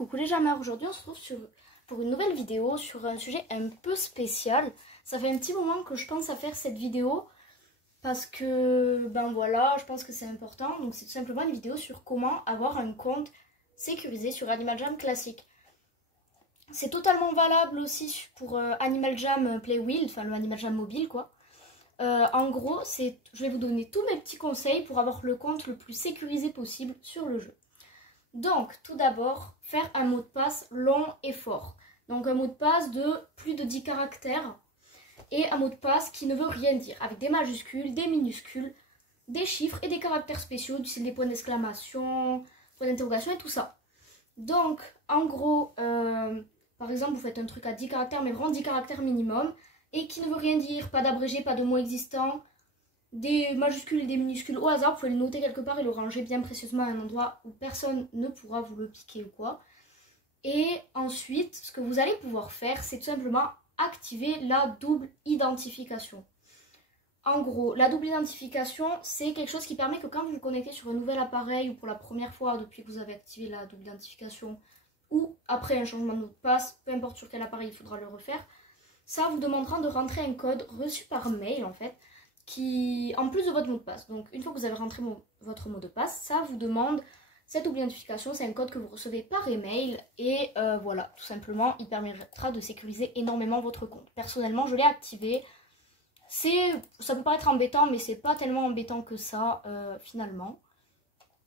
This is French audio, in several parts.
Coucou les jamers, aujourd'hui on se retrouve pour une nouvelle vidéo sur un sujet un peu spécial. Ça fait un petit moment que je pense à faire cette vidéo parce que ben voilà, je pense que c'est important. Donc c'est tout simplement une vidéo sur comment avoir un compte sécurisé sur Animal Jam classique. C'est totalement valable aussi pour Animal Jam Play Wheel, enfin le Animal Jam mobile quoi. En gros, je vais vous donner tous mes petits conseils pour avoir le compte le plus sécurisé possible sur le jeu. Donc, tout d'abord, faire un mot de passe long et fort. Donc, un mot de passe de plus de 10 caractères et un mot de passe qui ne veut rien dire, avec des majuscules, des minuscules, des chiffres et des caractères spéciaux, du style des points d'exclamation, points d'interrogation et tout ça. Donc, en gros, par exemple, vous faites un truc à 10 caractères, mais vraiment 10 caractères minimum, et qui ne veut rien dire, pas d'abrégé, pas de mots existants, des majuscules et des minuscules au hasard, vous pouvez les noter quelque part et le ranger bien précieusement à un endroit où personne ne pourra vous le piquer ou quoi. Et ensuite, ce que vous allez pouvoir faire, c'est tout simplement activer la double identification. En gros, la double identification, c'est quelque chose qui permet que quand vous vous connectez sur un nouvel appareil ou pour la première fois depuis que vous avez activé la double identification ou après un changement de mot de passe, peu importe sur quel appareil il faudra le refaire, ça vous demandera de rentrer un code reçu par mail en fait, qui en plus de votre mot de passe. Donc une fois que vous avez rentré votre mot de passe, ça vous demande cette double identification, c'est un code que vous recevez par email et voilà, tout simplement, il permettra de sécuriser énormément votre compte. Personnellement, je l'ai activé. Ça peut paraître embêtant, mais c'est pas tellement embêtant que ça finalement.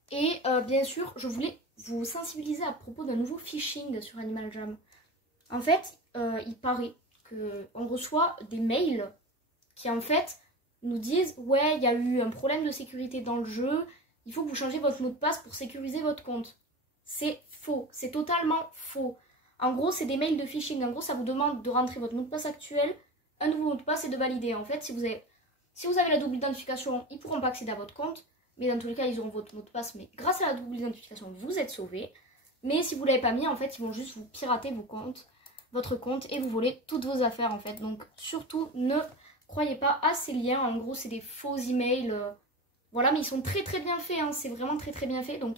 Et bien sûr, je voulais vous sensibiliser à propos d'un nouveau phishing sur Animal Jam. En fait, il paraît qu'on reçoit des mails qui en fait nous disent ouais, il y a eu un problème de sécurité dans le jeu, il faut que vous changiez votre mot de passe pour sécuriser votre compte. C'est faux, c'est totalement faux. En gros, c'est des mails de phishing. En gros, ça vous demande de rentrer votre mot de passe actuel, un nouveau mot de passe et de valider. En fait, si vous avez la double identification, ils ne pourront pas accéder à votre compte, mais dans tous les cas, ils auront votre mot de passe. Mais grâce à la double identification, vous êtes sauvé. Mais si vous ne l'avez pas mis, en fait, ils vont juste vous pirater votre compte et vous voler toutes vos affaires en fait. Donc surtout, ne croyez pas à ces liens. En gros, c'est des faux emails. Voilà, mais ils sont très très bien faits. Hein. C'est vraiment très très bien fait. Donc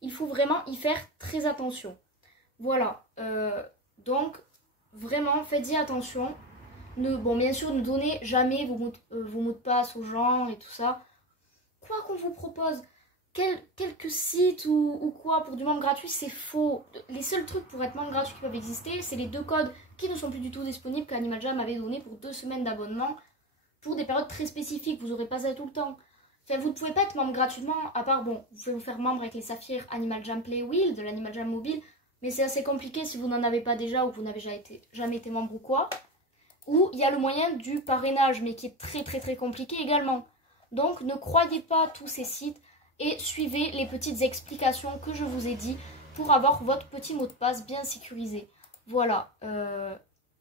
il faut vraiment y faire très attention. Voilà. Donc vraiment, faites-y attention. Bon, bien sûr, ne donnez jamais vos mots de passe aux gens et tout ça. Quoi qu'on vous propose, quelques sites ou quoi pour du membre gratuit, c'est faux. Les seuls trucs pour être membre gratuit qui peuvent exister, c'est les 2 codes qui ne sont plus du tout disponibles qu'Animal Jam avait donné pour 2 semaines d'abonnement pour des périodes très spécifiques. Vous n'aurez pas ça tout le temps. Enfin, vous ne pouvez pas être membre gratuitement, à part, bon, vous pouvez vous faire membre avec les saphirs Animal Jam Play Wheel, de l'Animal Jam mobile, mais c'est assez compliqué si vous n'en avez pas déjà ou vous n'avez jamais été membre ou quoi. Ou il y a le moyen du parrainage, mais qui est très très très compliqué également. Donc ne croyez pas à tous ces sites et suivez les petites explications que je vous ai dit pour avoir votre petit mot de passe bien sécurisé. Voilà,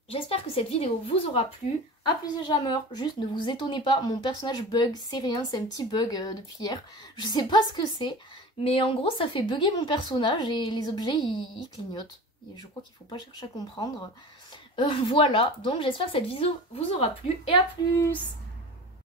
j'espère que cette vidéo vous aura plu. A plus les jameurs, juste ne vous étonnez pas, mon personnage bug, c'est rien, c'est un petit bug depuis hier. Je sais pas ce que c'est, mais en gros ça fait bugger mon personnage et les objets ils clignotent. Et je crois qu'il faut pas chercher à comprendre. Voilà, donc j'espère que cette vidéo vous aura plu et à plus.